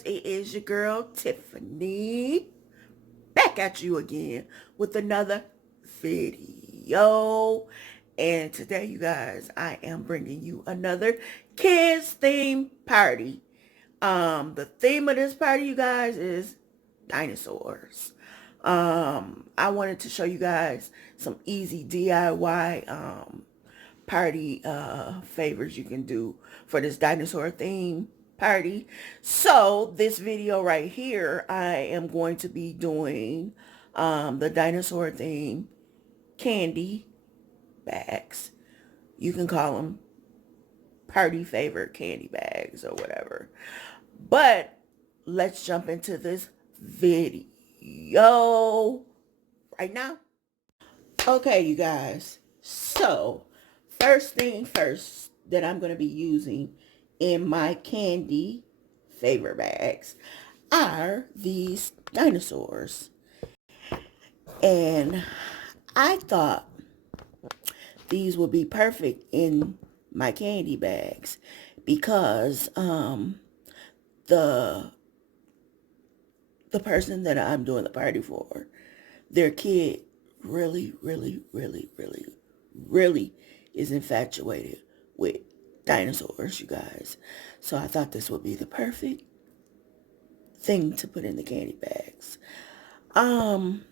guys, it is your girl Tiffany back at you again with another video. And today, you guys, I am bringing you another kids theme party. The theme of this party, you guys, is dinosaurs. I wanted to show you guys some easy DIY party favors you can do for this dinosaur theme party. So this video right here, I am going to be doing the dinosaur theme candy bags. You can call them party favorite candy bags or whatever. But let's jump into this video right now. Okay, you guys. So first thing first that I'm going to be using in my candy favorite bags are these dinosaurs. And I thought these would be perfect in my candy bags because the person that I'm doing the party for, their kid really is infatuated with dinosaurs, you guys. So I thought this would be the perfect thing to put in the candy bags. And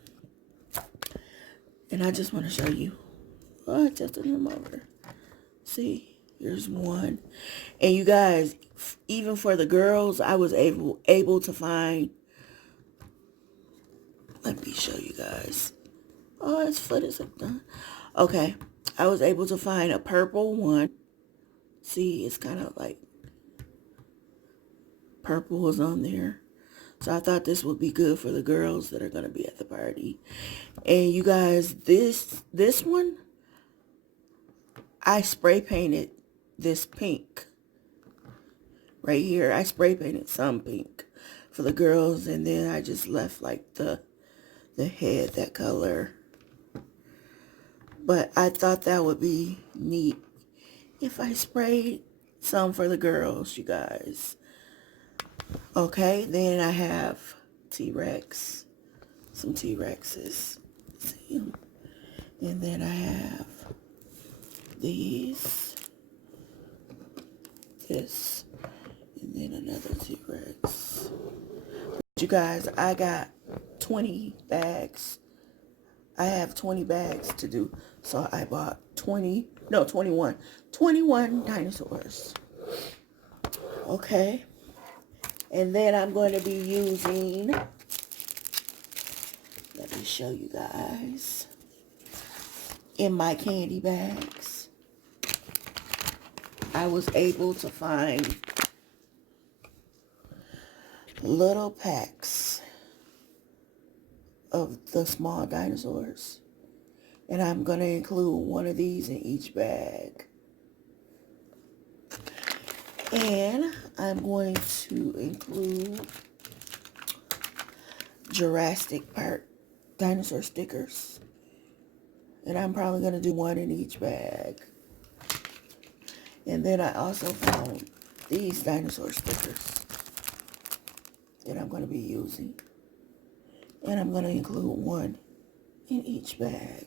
I just want to show you. Oh, I tested them over. See, here's one. And you guys, even for the girls, I was able to find. Let me show you guys. Oh, his foot is up done. Okay, I was able to find a purple one. See, it's kind of like purple is on there. So I thought this would be good for the girls that are going to be at the party. And you guys, this one, I spray painted this pink. Right here, I spray painted some pink for the girls. And then I just left like the head that color. But I thought that would be neat if I sprayed some for the girls, you guys. Okay, then I have T-Rex, some T-Rexes. See them? And then I have these, this, and then another T-Rex. But you guys, I got 20 bags. I have 20 bags to do. So I bought 21 dinosaurs. Okay. And then I'm going to be using, let me show you guys, in my candy bags, I was able to find little packs of the small dinosaurs. And I'm going to include one of these in each bag. And I'm going to include Jurassic Park dinosaur stickers. And I'm probably going to do one in each bag. And then I also found these dinosaur stickers that I'm going to be using. And I'm going to include one in each bag.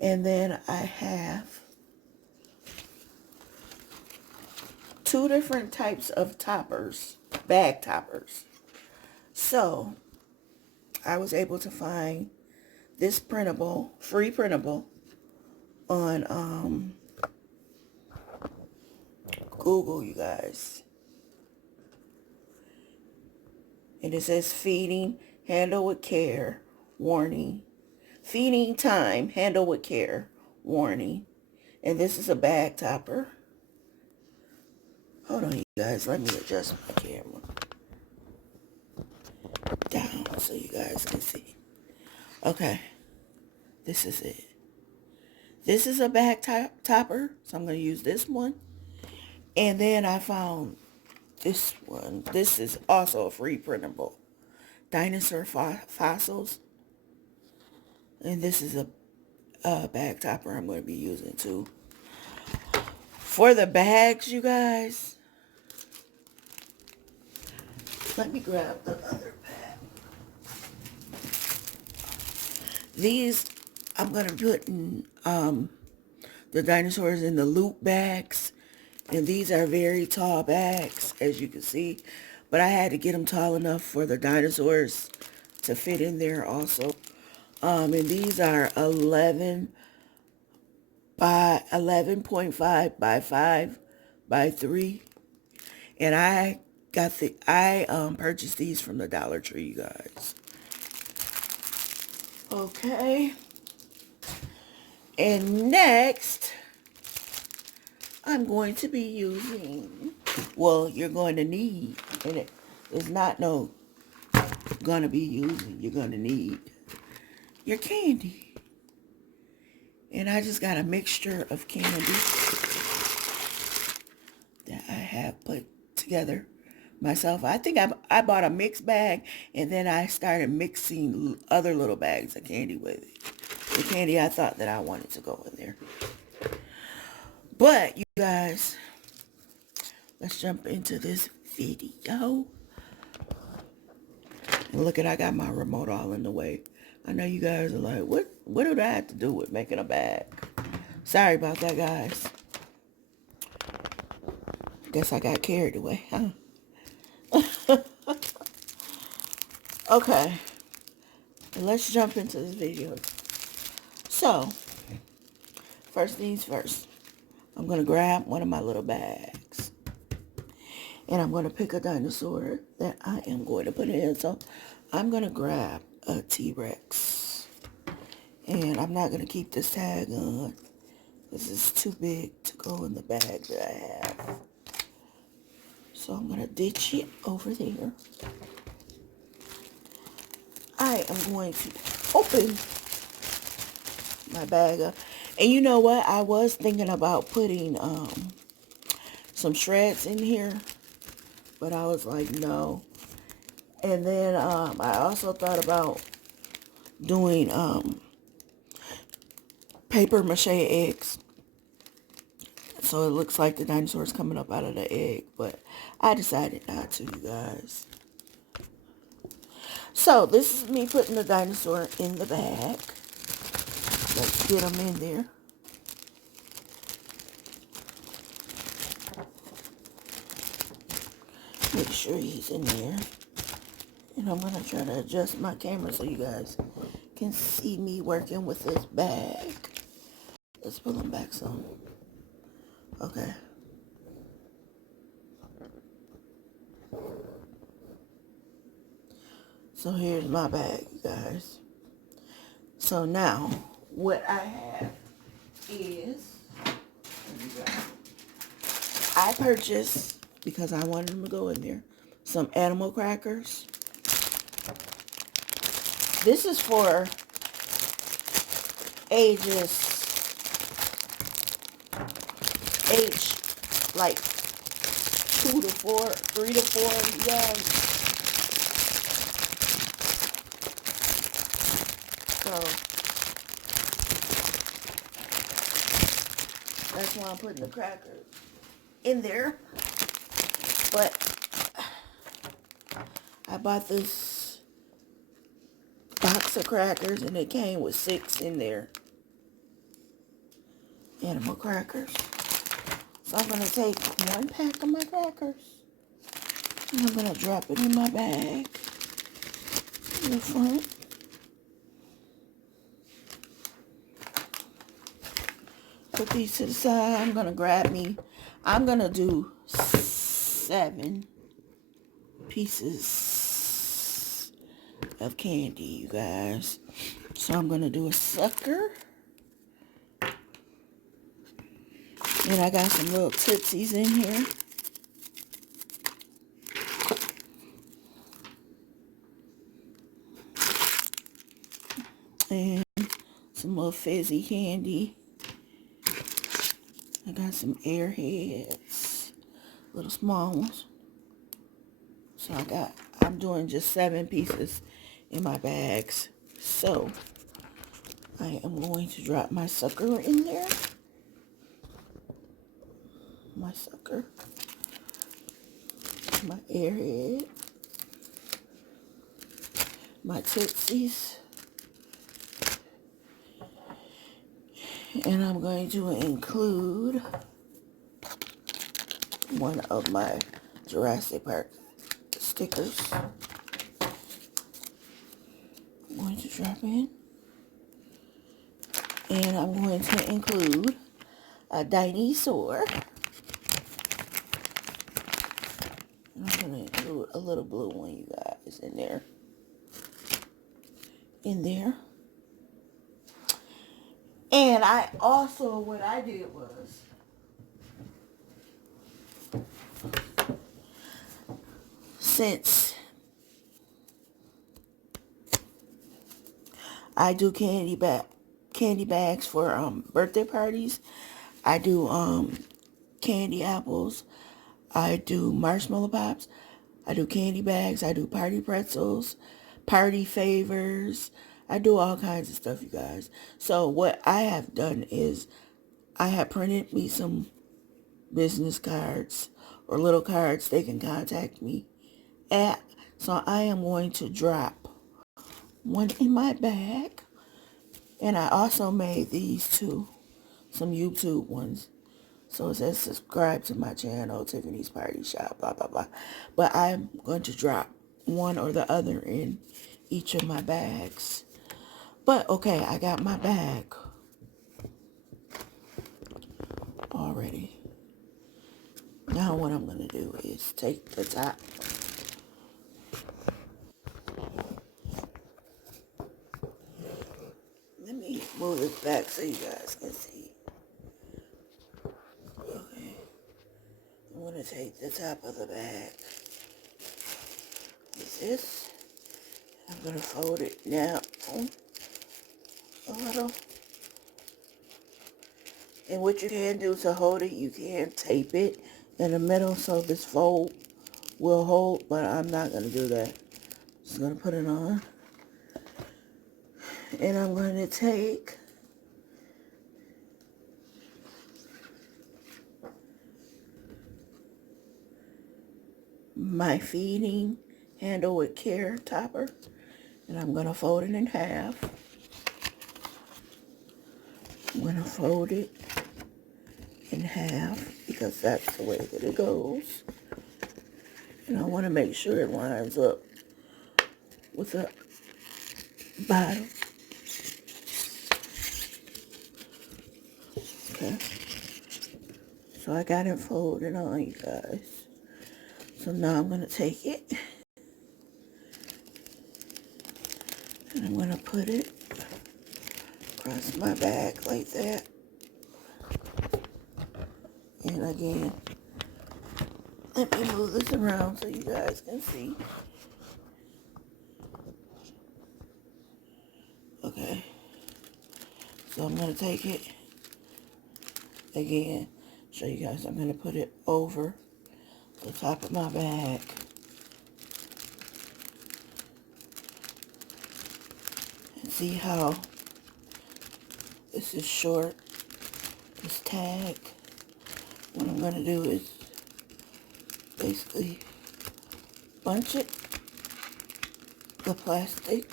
And then I have 2 different types of toppers, bag toppers. So I was able to find this printable, free printable on Google, you guys. And it says feeding, handle with care, warning. Feeding time, handle with care, warning. And this is a bag topper. Hold on, you guys. Let me adjust my camera down so you guys can see. Okay. This is it. This is a bag topper, so I'm going to use this one. And then I found this one. This is also a free printable. Dinosaur fossils. And this is a bag topper I'm going to be using too. For the bags, you guys, Let me grab the other pack. These, I'm going to put in the dinosaurs in the loop bags. And these are very tall bags, as you can see. But I had to get them tall enough for the dinosaurs to fit in there also. And these are 11 by 11.5 by 5 by 3. And I purchased these from the Dollar Tree, you guys. Okay. And next, I'm going to be using, well, you're going to need, and it's not no gonna be using, you're going to need your candy. And I just got a mixture of candy that I have put together myself. I think I bought a mixed bag, and then I started mixing other little bags of candy with it. The candy I thought that I wanted to go in there. But you guys, let's jump into this video. And look at, I got my remote all in the way. I know you guys are like, what do that have to do with making a bag? Sorry about that, guys. Guess I got carried away, huh? Okay. Let's jump into this video. So, first things first. I'm going to grab one of my little bags. And I'm going to pick a dinosaur that I am going to put in. So, I'm going to grab a T-Rex. And I'm not going to keep this tag on. This is too big to go in the bag that I have. So, I'm going to ditch it over there. I am going to open my bag up. And you know what? I was thinking about putting some shreds in here, but I was like, no. And then I also thought about doing paper mache eggs. So it looks like the dinosaur's coming up out of the egg, but I decided not to, you guys. So this is me putting the dinosaur in the bag. Let's get him in there. Make sure he's in there. And I'm going to try to adjust my camera so you guys can see me working with this bag. Let's pull him back some. Okay. So here's my bag, you guys. So now, what I have is, I purchased, because I wanted them to go in there, some animal crackers. This is for ages like 2 to 4, 3 to 4, young. So that's why I'm putting the crackers in there. But I bought this box of crackers and it came with 6 in there. Animal crackers. So I'm going to take 1 pack of my crackers and I'm going to drop it in my bag in the front. Put these to the side. I'm going to grab me. I'm going to do 7 pieces of candy, you guys. So I'm going to do a sucker. And I got some little tootsies in here. And some little fizzy candy. I got some airheads, little small ones. So I'm doing just 7 pieces in my bags. So I am going to drop my sucker in there. My sucker. My airhead. my Tootsies. And I'm going to include one of my Jurassic Park stickers. I'm going to drop in. And I'm going to include a Dinosaur. I'm going to include a little blue one, you guys, in there. And I also, what I did was, since I do candy bags for birthday parties, I do candy apples, I do marshmallow pops, I do candy bags, I do party pretzels, party favors, I do all kinds of stuff, you guys. So what I have done is I have printed me some business cards or little cards they can contact me at. So I am going to drop one in my bag. And I also made these two, some YouTube ones. So it says subscribe to my channel, Tiffany's Party Shop, blah, blah, blah. But I'm going to drop one or the other in each of my bags. But okay, I got my bag already. Now what I'm going to do is take the top. Let me move this back so you guys can see. Okay. I'm going to take the top of the bag. Like this. I'm going to fold it down a little. And what you can do to hold it, you can tape it in the middle so this fold will hold, but I'm not going to do that. Just going to put it on. And I'm going to take my feeding handle with care topper, and I'm going to fold it in half. I'm going to fold it in half because that's the way that it goes. And I want to make sure it lines up with the bottom. Okay. So I got it folded on, you guys. So now I'm going to take it and I'm going to put it across my back like that. And again, let me move this around so you guys can see. Okay. So I'm going to take it again, show you guys. I'm going to put it over the top of my bag. And see how this is short, this tag. What I'm going to do is basically bunch it, the plastic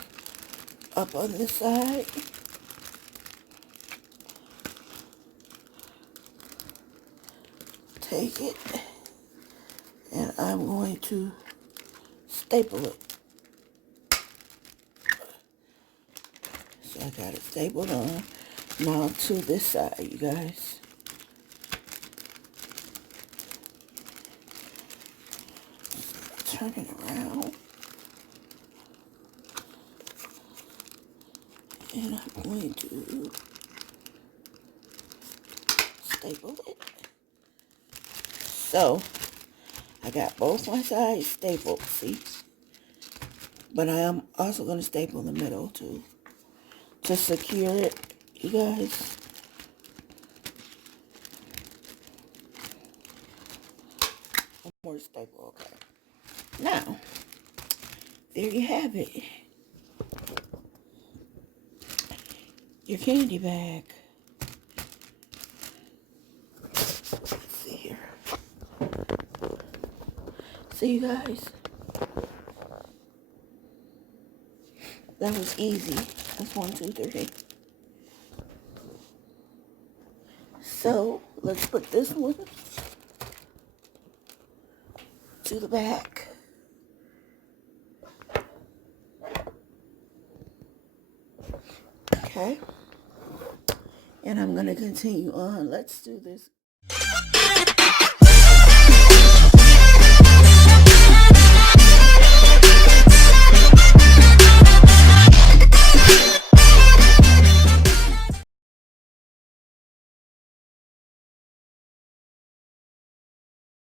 up on this side. Take it, and I'm going to staple it. So I got it stapled on. Now to this side, you guys. Turn it around. And I'm going to staple it. So, I got both my sides stapled, see? But I am also going to staple the middle too, to secure it, you guys. One more staple, okay. Now, there you have it. Your candy bag. Let's see here. See you guys. That was easy. That's 1, 2, 3. So let's put this one to the back. Okay. And I'm going to continue on. Let's do this.